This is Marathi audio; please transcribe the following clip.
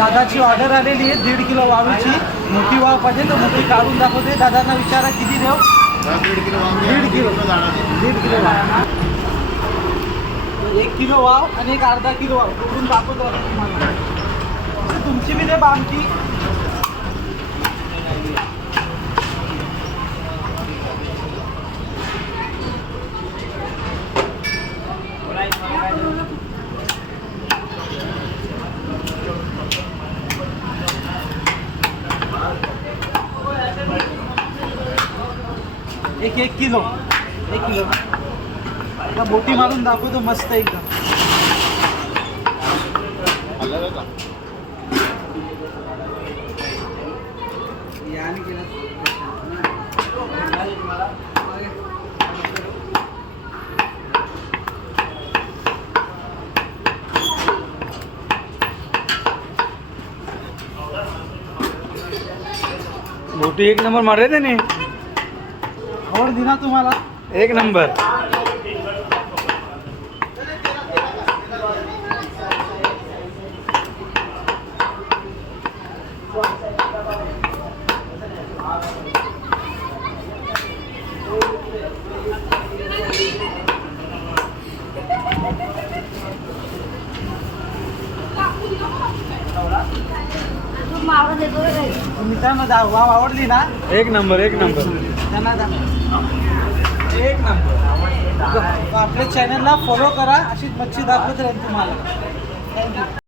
दादाची ऑर्डर आलेली आहे 1.5 किलो वाळूची. मोठी वाव पाहिजे तर मोठी काढून दाखवते. दादांना विचारा किती देऊ. 1.5 किलो वांगे, 1.5 kilo. 1.5 kilo wow, 1 kilo wow आणि एक अर्धा किलो वाव तोडून दाखवतो आता तुम्हाला. तुमची बी दे बामची. एक किलो 1 किलो आता मोठी मारून दाखवतो मस्त एकदम. मोठी एक नंबर मारे त्याने. आवडली ना तुम्हाला. एक नंबर. मित्रांनो वाव आवडली ना. एक नंबर एक नंबर. त्यांना एक नंबर. आपल्या चॅनलला फॉलो करा. अशीच मच्छी दाखवत राहील तुम्हाला. थँक्यू.